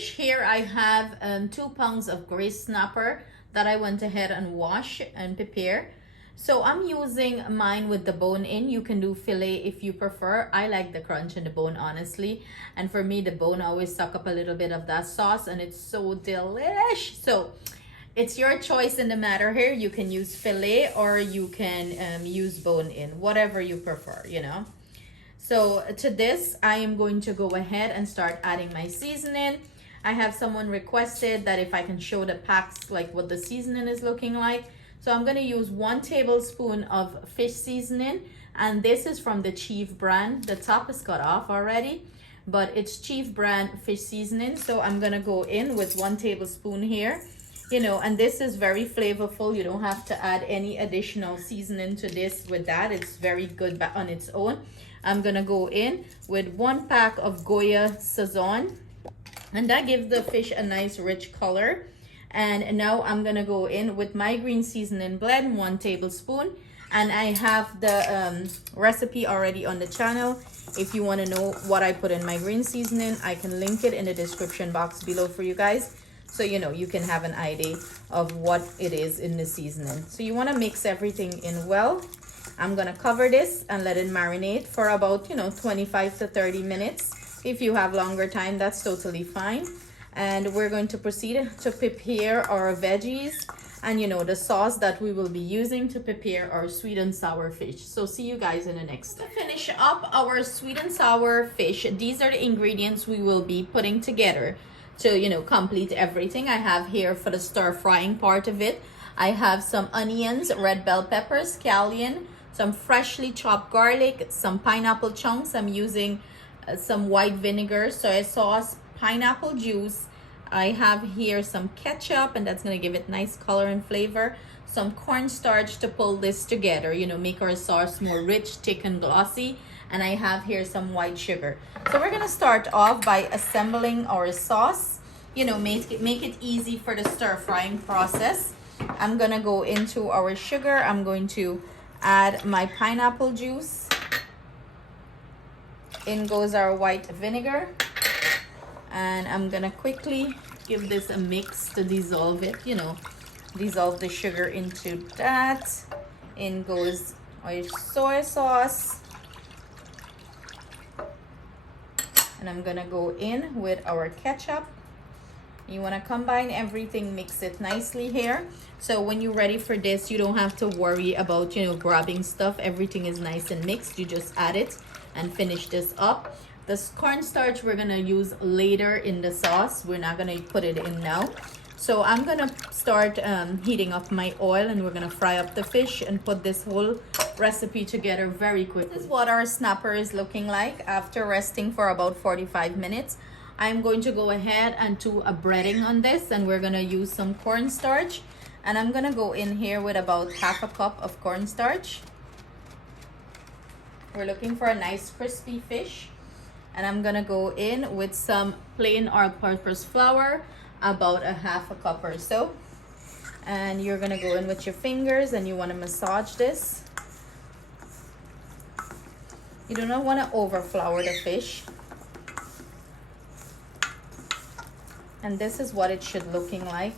fish here, I have 2 pounds of grace snapper that I went ahead and wash and prepare. So I'm using mine with the bone in. You can do fillet if you prefer. I like the crunch in the bone, honestly. And for me, the bone always suck up a little bit of that sauce, and it's so delish. So it's your choice in the matter here. You can use fillet or you can use bone in, whatever you prefer, you know. So to this, I am going to go ahead and start adding my seasoning. I have someone requested that if I can show the packs, like what the seasoning is looking like. So I'm gonna use 1 tablespoon of fish seasoning, and this is from the Chief brand. The top is cut off already, but it's Chief brand fish seasoning. So I'm gonna go in with 1 tablespoon here, you know, and this is very flavorful. You don't have to add any additional seasoning to this with that. It's very good on its own. I'm gonna go in with 1 pack of Goya sazon, and that gives the fish a nice rich color. And now I'm gonna go in with my green seasoning blend, 1 tablespoon, and I have the recipe already on the channel. If you want to know what I put in my green seasoning, I can link it in the description box below for you guys, so you know you can have an idea of what it is in the seasoning. So you want to mix everything in well. I'm gonna cover this and let it marinate for about, you know, 25 to 30 minutes. If you have longer time, that's totally fine. And we're going to proceed to prepare our veggies and, you know, the sauce that we will be using to prepare our sweet and sour fish. So see you guys in the next step. To finish up our sweet and sour fish, these are the ingredients we will be putting together to, you know, complete everything. I have here for the stir frying part of it, I have some onions, red bell peppers, scallion, some freshly chopped garlic, some pineapple chunks. I'm using some white vinegar, soy sauce, pineapple juice. I have here some ketchup, and that's going to give it nice color and flavor. Some cornstarch to pull this together, you know, make our sauce more rich, thick, and glossy. And I have here some white sugar. So we're going to start off by assembling our sauce. You know, make it easy for the stir frying process. I'm going to go into our sugar. I'm going to add my pineapple juice. In goes our white vinegar. And I'm gonna quickly give this a mix to dissolve it, you know, dissolve the sugar into that. In goes our soy sauce. And I'm gonna go in with our ketchup. You want to combine everything, mix it nicely here. So when you're ready for this, you don't have to worry about, you know, grabbing stuff. Everything is nice and mixed. You just add it and finish this up. This cornstarch we're gonna use later in the sauce. We're not gonna put it in now. So I'm gonna start heating up my oil, and we're gonna fry up the fish and put this whole recipe together very quickly. This is what our snapper is looking like after resting for about 45 minutes. I'm going to go ahead and do a breading on this, and we're gonna use some cornstarch. And I'm gonna go in here with about 1/2 cup of cornstarch. We're looking for a nice crispy fish. And I'm gonna go in with some plain all-purpose flour, about 1/2 cup or so. And you're gonna go in with your fingers, and you wanna massage this. You do not wanna over flour the fish. And this is what it should looking like.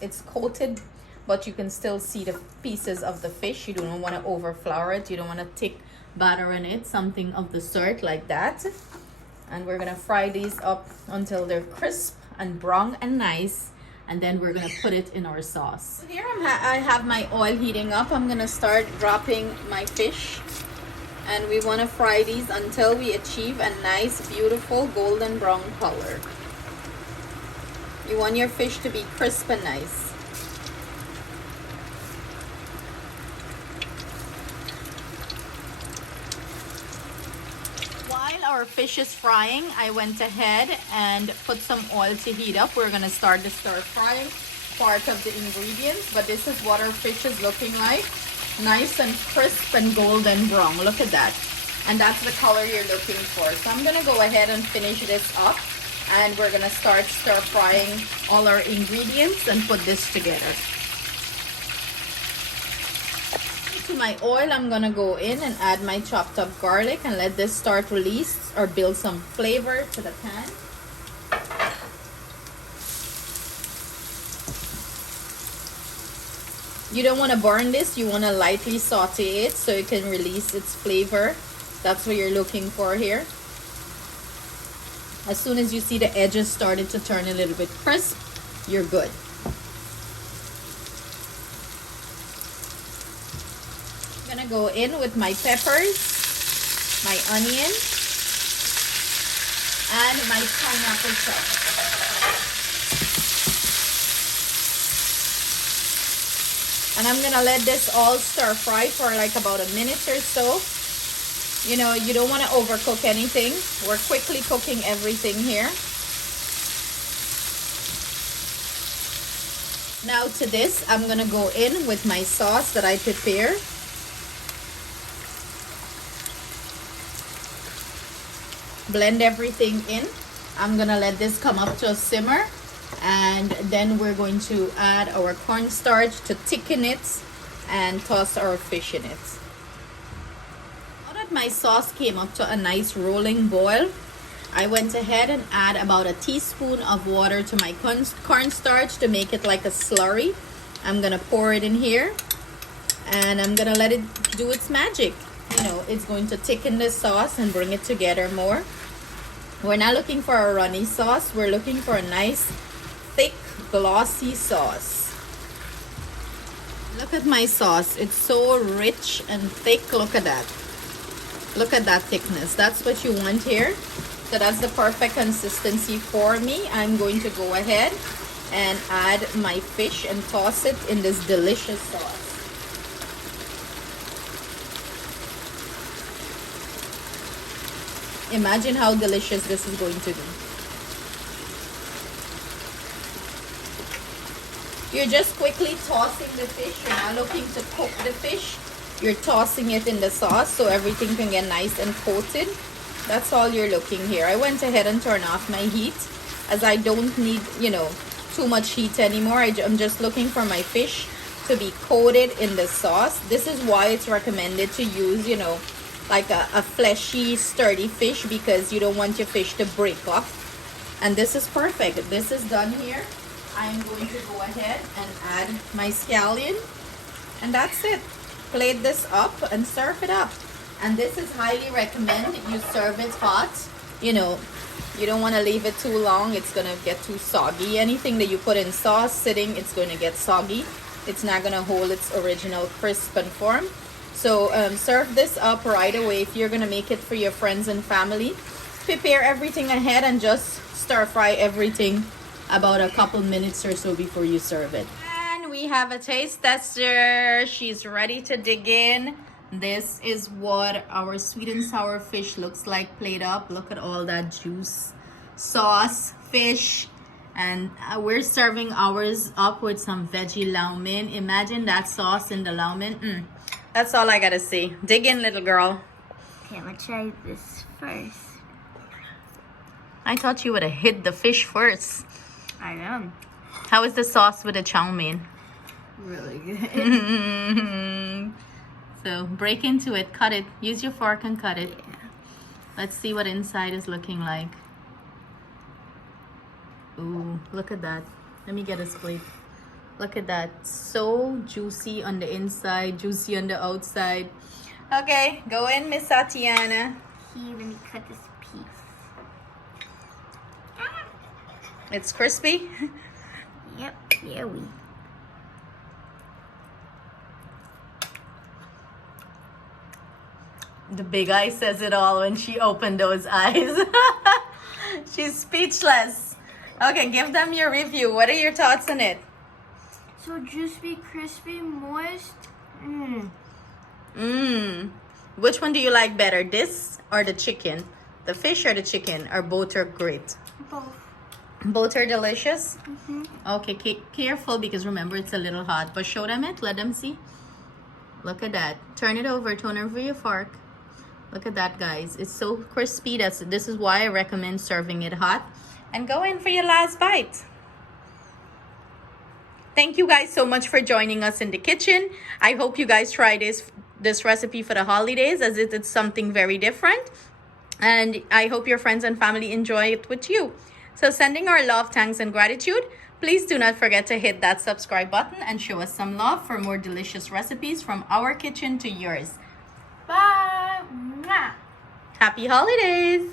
It's coated, but you can still see the pieces of the fish. You don't want to over flour it. You don't want to thick batter in it, something of the sort like that. And we're gonna fry these up until they're crisp and brown and nice, and then we're gonna put it in our sauce. Here I have my oil heating up. I'm gonna start dropping my fish, and we want to fry these until we achieve a nice, beautiful golden brown color. You want your fish to be crisp and nice. While our fish is frying, I went ahead and put some oil to heat up. We're gonna start the stir frying part of the ingredients, but this is what our fish is looking like. Nice and crisp and golden brown. Look at that. And that's the color you're looking for. So I'm gonna go ahead and finish this up, and we're gonna start stir frying all our ingredients and put this together. To my oil, I'm gonna go in and add my chopped up garlic and let this start release or build some flavor to the pan. You don't want to burn this. You want to lightly saute it so it can release its flavor. That's what you're looking for here. As soon as you see the edges started to turn a little bit crisp, you're good. I'm gonna go in with my peppers, my onion, and my pineapple chop. And I'm gonna let this all stir fry for like about a minute or so. You know, you don't want to overcook anything. We're quickly cooking everything here. Now to this, I'm gonna go in with my sauce that I prepare. Blend everything in. I'm gonna let this come up to a simmer. And then we're going to add our cornstarch to thicken it and toss our fish in it. Now that my sauce came up to a nice rolling boil, I went ahead and add about a teaspoon of water to my cornstarch to make it like a slurry. I'm gonna pour it in here and I'm gonna let it do its magic. You know, it's going to thicken the sauce and bring it together more. We're not looking for a runny sauce. We're looking for a nice thick glossy sauce. Look at my sauce. It's so rich and thick. Look at that. Look at that thickness. That's what you want here. So that's the perfect consistency for me. I'm going to go ahead and add my fish and toss it in this delicious sauce. Imagine how delicious this is going to be. You're just quickly tossing the fish. You're not looking to cook the fish. You're tossing it in the sauce so everything can get nice and coated. That's all you're looking here. I went ahead and turned off my heat as I don't need, you know, too much heat anymore. I'm just looking for my fish to be coated in the sauce. This is why it's recommended to use, you know, like a fleshy, sturdy fish, because you don't want your fish to break off. And this is perfect. This is done here. I'm going to go ahead and add my scallion, and that's it. Plate this up and serve it up. And this is highly recommended. You serve it hot. You know, you don't want to leave it too long. It's going to get too soggy. Anything that you put in sauce sitting, it's going to get soggy. It's not going to hold its original crisp and form. So serve this up right away if you're going to make it for your friends and family. Prepare everything ahead and just stir fry everything about a couple minutes or so before you serve it. And we have a taste tester. She's ready to dig in. This is what our sweet and sour fish looks like plate up. Look at all that juice, sauce, fish, and we're serving ours up with some veggie lau mein. Imagine that sauce in the lau mein. That's all I gotta say. Dig in, little girl. Okay, I'm gonna try this first. I thought you would have hit the fish first. I know. How is the sauce with the chow mein? Really good. So break into it, cut it. Use your fork and cut it. Yeah. Let's see what inside is looking like. Ooh, look at that. Let me get a plate. Look at that. So juicy on the inside, juicy on the outside. Okay, go in, Miss Tatiana. Here, let me cut this piece. It's crispy. Yep, here we. The big eye says it all when she opened those eyes. She's speechless. Okay, give them your review. What are your thoughts on it? So juicy, crispy, moist. Which one do you like better, this or the chicken? The fish or the chicken? Or both are great? Both. Both are delicious? Mm-hmm. Okay, careful because remember it's a little hot. But show them it. Let them see. Look at that. Turn it over. Turn over your fork. Look at that, guys. It's so crispy. This is why I recommend serving it hot. And go in for your last bite. Thank you guys so much for joining us in the kitchen. I hope you guys try this recipe for the holidays, as it's something very different. And I hope your friends and family enjoy it with you. So sending our love, thanks, and gratitude. Please do not forget to hit that subscribe button and show us some love for more delicious recipes from our kitchen to yours. Bye. Mwah. Happy holidays!